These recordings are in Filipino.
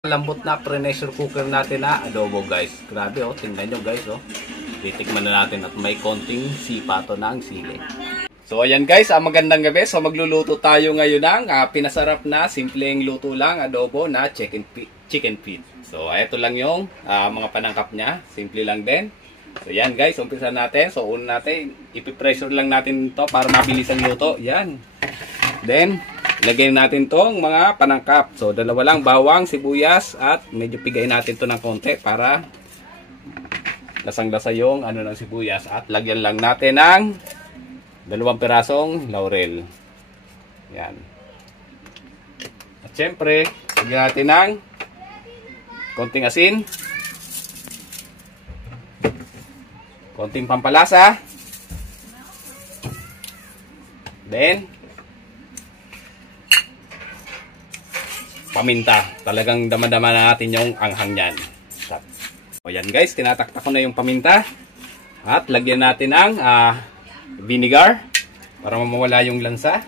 Lambot na pressure cooker natin na adobo guys. Grabe oh, tingnan nyo guys oh. Titikman na natin at may konting sipa to ng sili. So ayan guys, magandang gabi. So magluluto tayo ngayon ng pinasarap na simpleng luto lang adobo na chicken feet. So ito lang yung mga panangkap niya. Simple lang din. So yan guys, umpisa natin. So una natin, ipipressure lang natin to para mabilis ang luto. Yan. Then ilagay natin tong mga panangkap. So, dalawa lang, bawang, sibuyas, at medyo pigayin natin to ng konti para lasang-lasa yung ano ng sibuyas. At lagyan lang natin ng 2 pirasong laurel. Yan. At syempre, lagyan natin ng konting asin, konting pampalasa, then paminta. Talagang dama-dama na natin yung anghang yan. So yan guys, tinataktak ko na yung paminta. At lagyan natin ng vinegar para mawala yung lansa.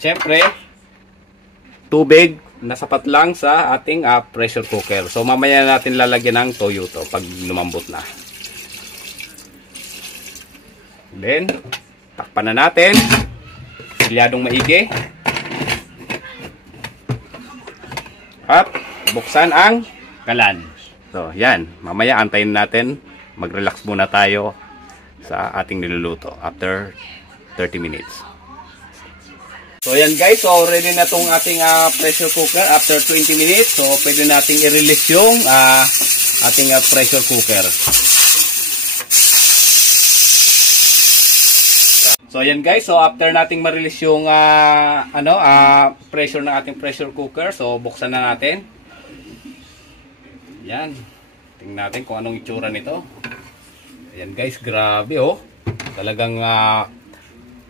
Siyempre, tubig na sapat lang sa ating pressure cooker. So mamaya natin lalagyan ng toyo to pag lumambot na. Then, takpan na natin. Silyadong maigi. At buksan ang kalan. So, yan. Mamaya antayin natin. Mag-relax muna tayo sa ating niluluto after 30 minutes. So, yan guys. So, ready na tong ating pressure cooker after 20 minutes. So, pwede nating i-release yung ating pressure cooker. So ayan guys, so after nating ma-release yung pressure ng ating pressure cooker, so buksan na natin. Yan. Tingnan natin kung anong itsura nito. Ayan guys, grabe oh. Talagang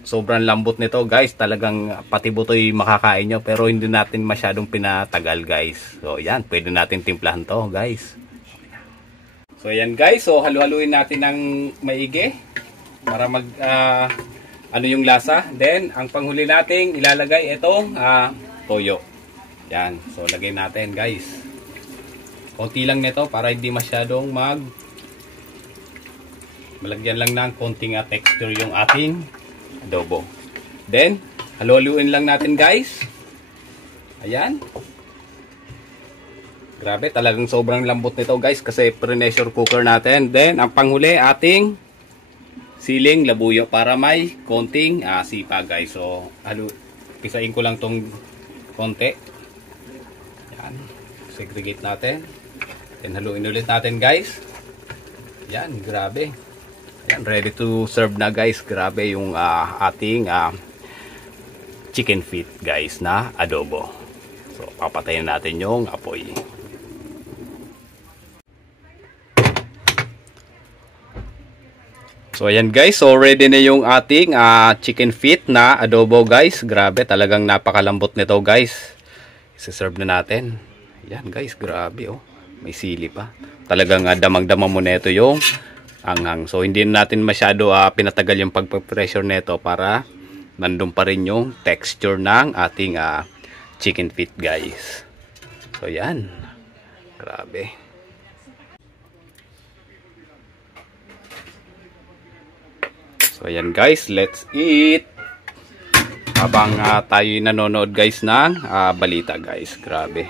sobrang lambot nito guys. Talagang pati butoy makakain nyo, pero hindi natin masyadong pinatagal guys. So ayan, pwede natin timplahan to guys. So ayan guys, so halu-haluin natin ng maigi para mag ano yung lasa. Then, ang panghuli nating ilalagay itong toyo. Yan. So, lagay natin guys. Konti lang nito para hindi masyadong malagyan lang ng konting texture yung ating adobo. Then, haluhaluin lang natin guys. Ayan. Grabe, talagang sobrang lambot nito guys kasi pressure cooker natin. Then, ang panghuli ating siling labuyo para may konting sipa guys. So pisain ko lang tong konti. Yan. Segregate natin. Then haluin ulit natin guys. Yan, grabe. Yan, ready to serve na guys. Grabe yung ating chicken feet guys na adobo. So papatayin natin yung apoy. So ayan guys, so ready na yung ating chicken feet na adobo guys. Grabe, talagang napakalambot nito guys. I-serve na natin. Ayan guys, grabe oh. May sili pa. Talagang damang-dama mo nito yung anghang. So hindi natin masyado pinatagal yung pagpa-pressure nito para nandun pa rin yung texture ng ating chicken feet guys. So ayan. Grabe. So ayan guys, let's eat. Habang tayo nanonood guys ng balita guys. Grabe.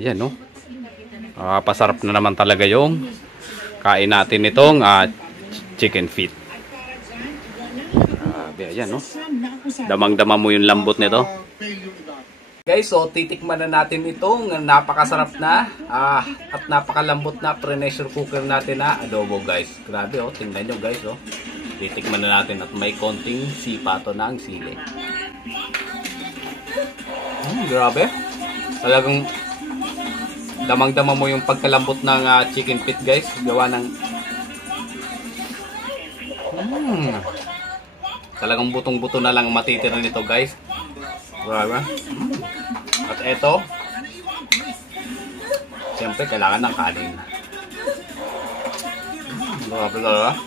Ayan no. Pasarap na naman talaga yung kain natin itong chicken feet. Grabe, ayan no. Damang-dama mo yung lambot nito. Guys, so titikman na natin itong napakasarap na at napakalambot na pressure cooker natin na adobo guys. Grabe oh, tingnan nyo guys oh. Titikman na natin at may konting sipa to ng sili. Grabe. Talagang damang-dama mo yung pagkalambot ng chicken feet guys. Gawa ng talagang butong-buto na lang matitira nito guys. Grabe. At eto, siyempre kailangan ng kanin. Grabe talaga.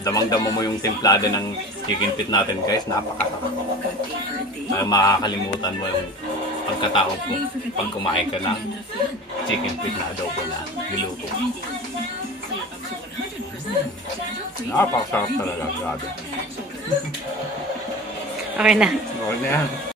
Damang-dama mo yung templada ng chicken feet natin guys, napakasarap. Para makakalimutan mo yung pagkatao ko pag kumain ka ng chicken feet na adobo na niluto. Napakasarap talaga, grabe. Okay na. Okay na yan.